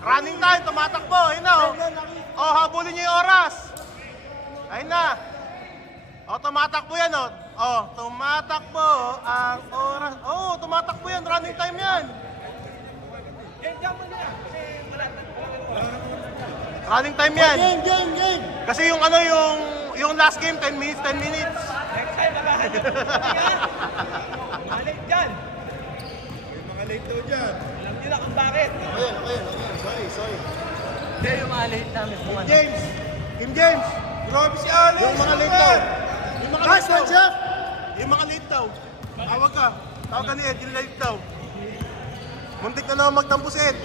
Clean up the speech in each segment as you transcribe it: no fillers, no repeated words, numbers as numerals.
Running time, tumatakbo. Ayun na, oh. Oh, habulin niyo yung oras. Ayun na. Oh, tumatakbo yan, oh. Oh, tumatakbo ang oras. Oh, tumatakbo yan. Running time yan. Running time yan. Game. Kasi yung ano, yung last game, 10 minutes, 10 minutes. Next time na ba? Malate dyan. Yung mga late daw dyan. Alam nyo na kung bakit. Okay. Sorry. Hindi yung malate namin kung ano. James. Team James. Grabe si Alex. Yung mga late daw. Yung mga late daw. Jeff. Yung mga late daw. Tawag ka. Tawag ka ni Ed, yung late daw. Muntik na naman magtampo si Ed.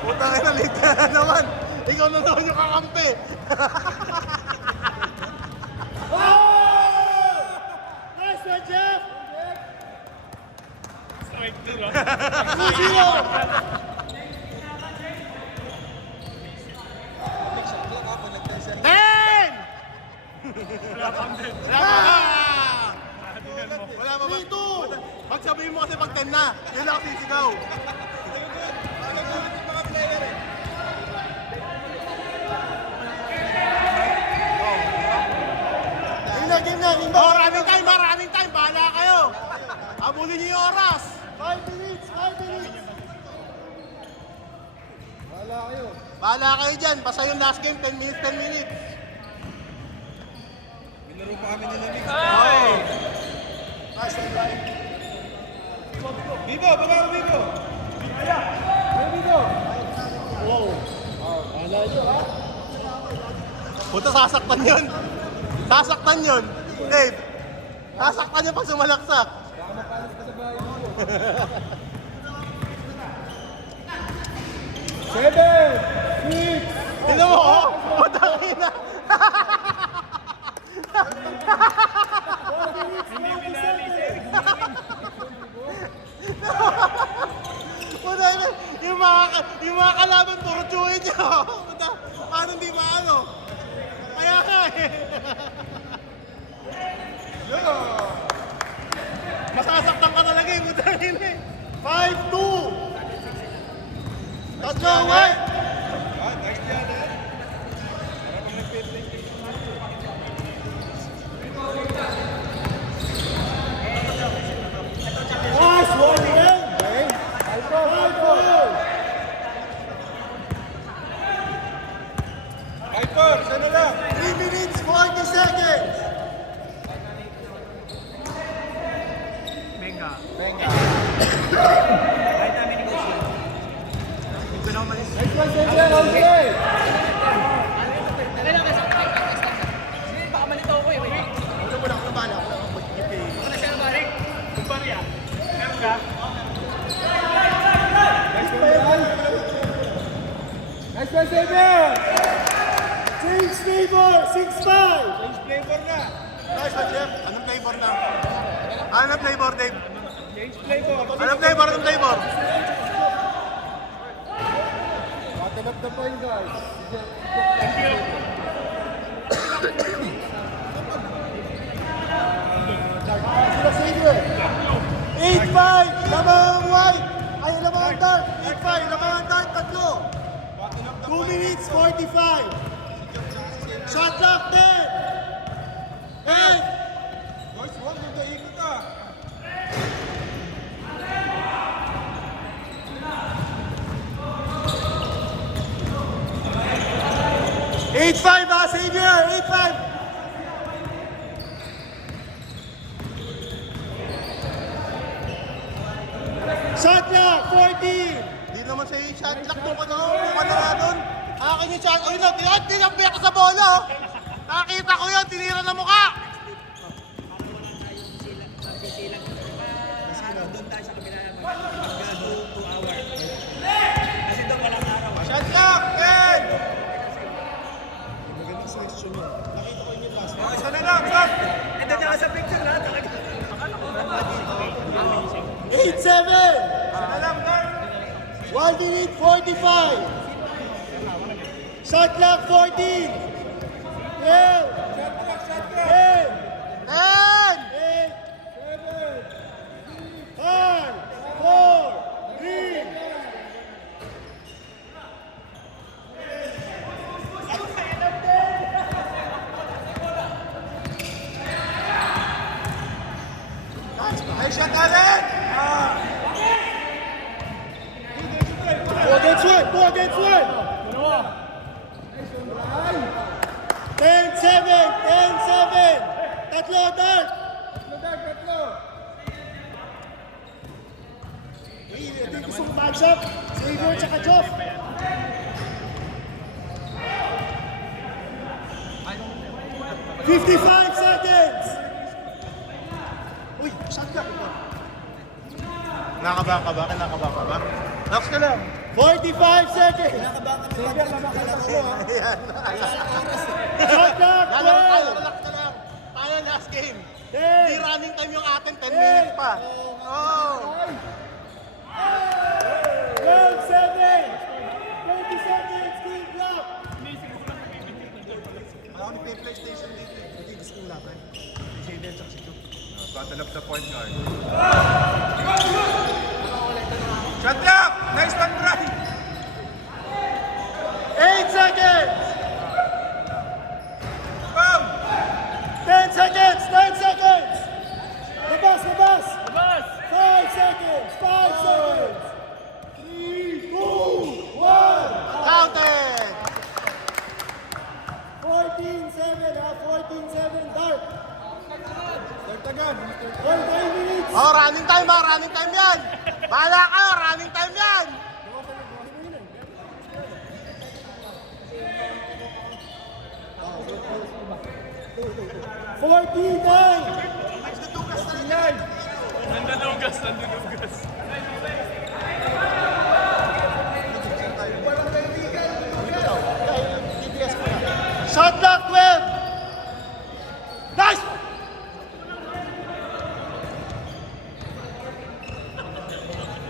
Putang ina, late na naman. Ikaw na naman yung kakampi. Nice one, Jeff. 2-0. Ten! Wala pa ba? 3-2! Pag sabihin mo kasi pag 10 na, yun lang kasi sisigaw. Game na. Oh, running time, bahala kayo. Abulin niyo yung oras. 5 minutes. Wala kayo. Bahala kayo dyan, basta yung last game, 10 minutes, 10 minutes. Minaro pa kami nila Mix. Oh. Nice one, Brian. Bibo, baba mo, Bibo. Bibo. Wow. Wala ito, ha? Puta, sasaktan yun. Sasaktan yun. Dave, sasaktan yun pag sumalaksak. Baka mapalas ka sa bahay mo. 7, 6. Tignan mo, oh. Putang ina. Hindi pinali si Eric. Putang ina. Yung mga kalaban, puro tsuhin niyo. Puta, paano hindi maano? Kaya nga eh. Masasaktan ka talaga eh, putang ina eh. 5-2. Let's go, White! Nice yan, ha? Para pag nag-play. Nice one, man! Okay. 5-4, isa na lang. 3 minutes, 40 seconds. Venga. Venga. Kahit namin negotiate. Hindi ko na umalis. Next one, Cesar, okay. Dala lang kasi. Sige, baka malito ako eh. Wait. Ano mo lang, kumana ako. Mag-ipin. Ako na siya nabarik. Kumpari ah. Meron ka? Nice one, nice one, Cesar. Change flavor, 6-5. Change flavor na. Nice one, Jeff. Anong flavor na? Anong flavor, Dave? Change flavor. Anong flavor? Anong flavor? Bottom of the point, guys. Sila Savior. 8-5. Lamang white. Ay, lamang dark. 8-5. Lamang dark. Tatlo. 2 minutes, 45. Shot clock 10. 8. Boys, huwag nag-iikot ka. Eight five, Savior. 8-5. Shot clock 14. Hindi naman sa'yo yung shot clock kung ano nga doon. Akin yung shot. Ayun na, tinampiyak ka sa bola, oh. Nakita ko yun, tinira na mukha. Doon tayo sa kabila naman. Magkado 2 hours. Kasi doon walang araw. Shot clock, 10. Magandang selection yun. Nakita ko yung last. Isa na lang, shot. And then sa picture na. Akala ko ba? 8-7. Isa na lang, Dark. 1 minute 45. Shot clock 14. 12. Shot clock. 10. 10. 8. 7. 5. 4. 3. against 1. 10-7. 10-7. Tatlo, Dart. Tatlo. Ito yung gusto kong matchup. Xavier tsaka Joff. 55 seconds. Uy, shot ka. Nakakabahan ka ba? Kinakabahan ka ba? Relax ka lang. 45 seconds. Ayan. Shot clock, Lalaro tayo, 12. relax ka lang. Tayo last game. 10. Hindi running time yung atin, 10 minutes pa. Oh. 12 seconds. 20 seconds. Team clock. Ako ni PlayStation dito. Hindi gusto kong laban. Si Aiden at si Joe. Battle of the point guard. Shot clock! Nice one, Brian! 8 seconds. Bam! 10 seconds. 9 seconds. Labas. 5 seconds. 5 seconds. 3, 2, 1. Counted! 14-7, 14-7, Dart. Dart agad. 48 minutes. Oh, running time ha, running time yan! Bahala ka, running time yan! Nandalugas. Shot clock 12. Nice.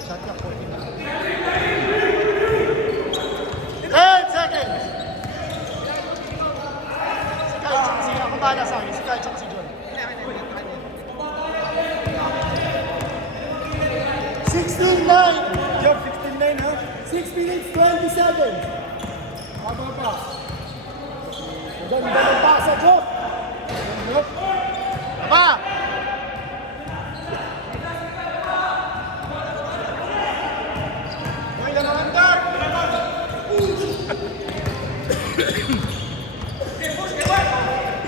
Shot clock 14. 10 seconds. Sige, ako bahala sa akin. Si Kyle tsaka si John. 16-9. Job, 16-9 ha? 6 minutes, 20 seconds. Habang pa. Ganda ng pasa, Job. Aba! Uy, lamangan, Dart!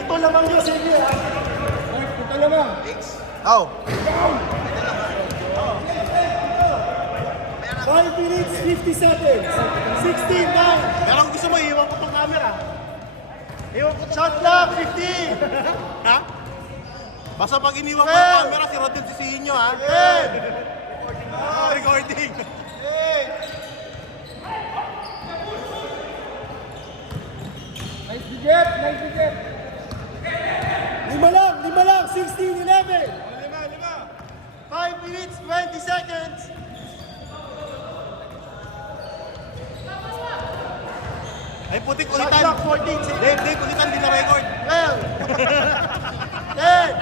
Ito lamang yun, sige ha. Ito lamang. Oh. 5 minutes, 50 seconds. 16-9. Pero kung gusto mo, iwan ko tong camera. Iwan ko Shot clock, 15. Ha? Basta pag iniwan ko Well. yung camera, si Rodel sisihin nyo ha. 10. Oh, recording. Lima lang, 16-11. 5 minutes, 20 seconds. Ay, putik Shot ulitan. clock, 14 seconds. Dave, ulitan, di na record. 12. 10.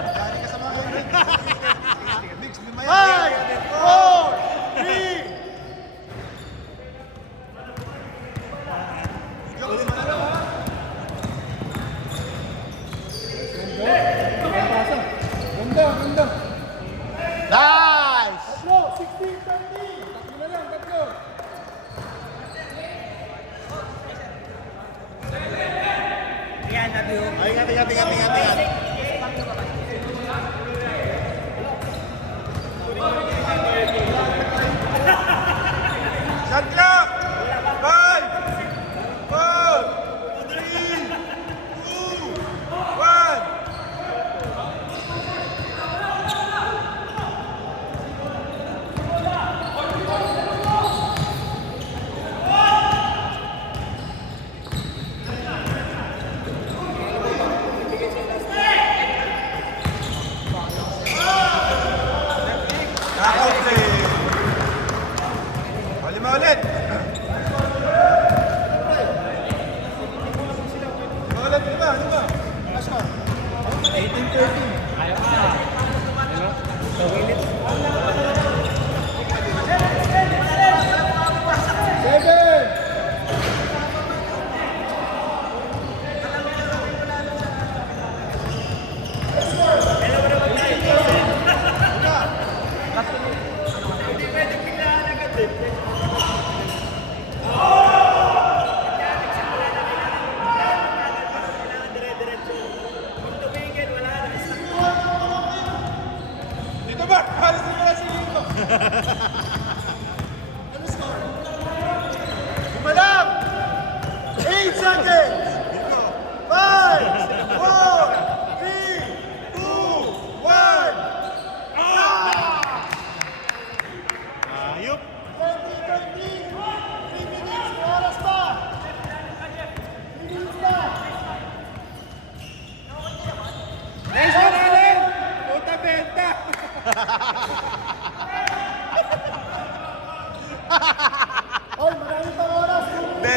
5, 4, 3. Nice! Tatlo, 16-13. Tatlo. Ayan, nabi ho. Ay, ingat. Shot clock! 5, 4, 3, 2, 1.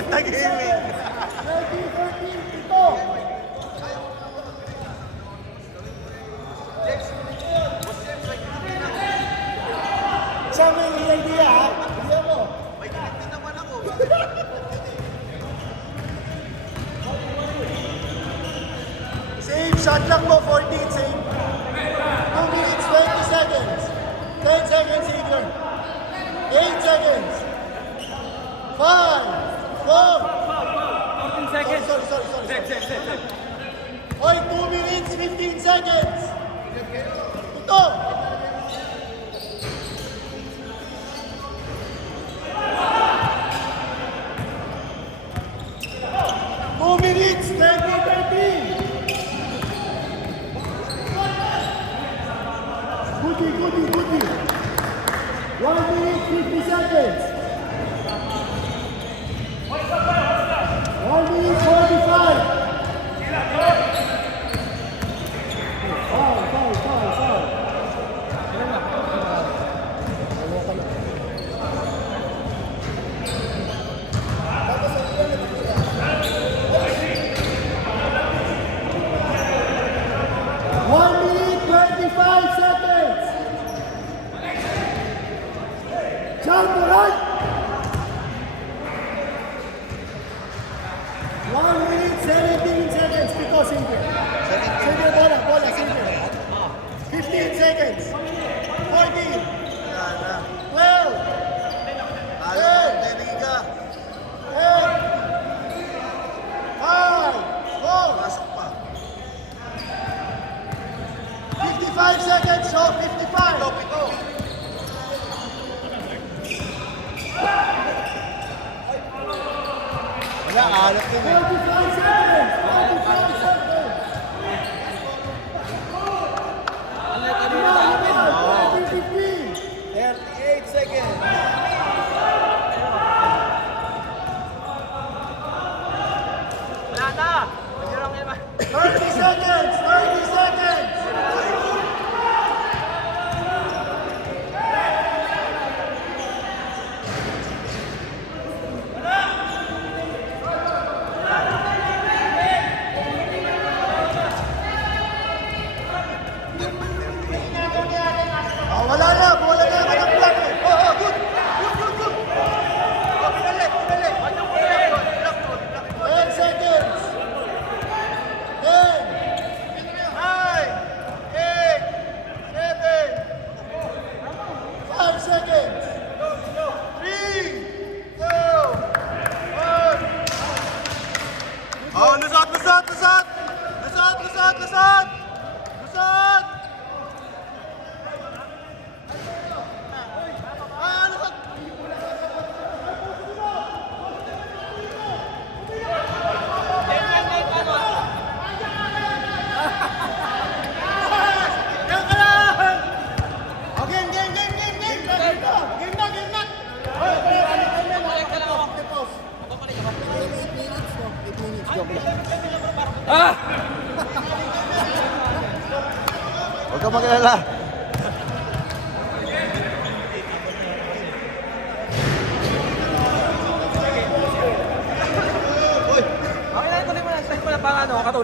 Benta Gaming. Ready, 13, ito. Siya may idea, ha? Hindi ako. Save, shot clock mo, 14, save. 2 minutes, 20 seconds. 10 seconds, Xavier. 8 seconds. 5, 4. 14 seconds. Sorry. Hoy, 2 minutes, 15 seconds. Ito. Two minutes, 30. 1 minute, 50 seconds. 1 minute, 45. Foul. 1 minute, 25 seconds. Jump right. 1 minute, 17 seconds. Pito, simple. Simple, bola, simple. 15 seconds. 14. 12. 10. 5. 55 seconds, so 55. Wala, alat yun eh. 45 seconds. 45 seconds. 15. 38 seconds. Wala na. Pwede lang yan. 30 seconds. 30 seconds. Wala na ka ng block eh. Good. 10 seconds. 10. 5 seconds. 3, 2, 1. Oh, lusot! Huwag ka mag-alala. Okay na, ituloy mo na. Start mo na pang ano, katulad.